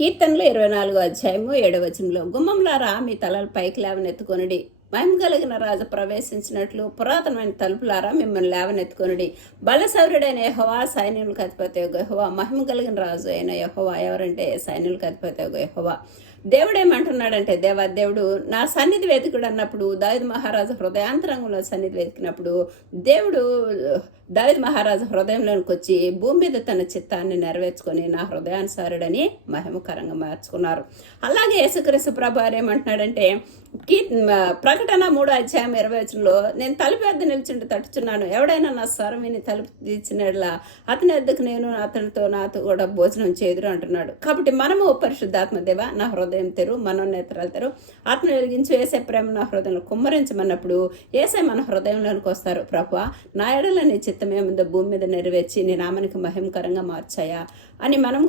కీర్తనలు 24 అధ్యాయము 7వ వచనంలో, గుమ్మంలారా మీ తలలు పైకి లేవనెత్తుకొనుడి, మహిమ కలిగిన రాజు ప్రవేశించినట్లు పురాతనమైన తలుపులారా మిమ్మల్ని లేవనెత్తుకొనుడి. బలశౌర్యుడైన యెహోవా, సైన్యులకు అధిపతి యెహోవా. మహిమ కలిగిన రాజు అయిన యెహోవా ఎవరంటే సైన్యులకు అధిపతి యెహోవా. దేవుడు ఏమంటున్నాడంటే, దేవుడు నా సన్నిధి వెతుకుడు అన్నప్పుడు దావీదు మహారాజు హృదయాంతరంగంలో సన్నిధి వెతికినప్పుడు దేవుడు దావీదు మహారాజు హృదయంలోనికి వచ్చి భూమి మీద తన చిత్తాన్ని నెరవేర్చుకొని నా హృదయానుసారుడని మహిమకరంగా మార్చుకున్నారు. అలాగే యేసుక్రీస్తు ప్రభువారు ఏమంటున్నాడంటే, ప్రకటన 3:20 నేను తలుపు వద్ద నిల్చుండి తట్టుచున్నాను, ఎవడైనా నా స్వరం విని తలుపు తీర్చినట్లా అతని వద్దకు నేను అతనితో నాతో కూడా భోజనం చేదురు అంటున్నాడు. కాబట్టి మనము పరిశుద్ధాత్మ దేవ నా హృదయం తెరు, మనోనేత్రాలు తెరు, ఆత్మ వెలిగించు, ఏసే ప్రేమ నా హృదయంలో కుమ్మరించమన్నప్పుడు ఏసే మన హృదయంలోనికి వస్తారు. ప్రభువా, నా ఎడల నీ చిత్తమేముందో భూమి మీద నెరవేర్చి నీ నామానికి మహిమకరంగా మార్చాయా అని మనం కూడా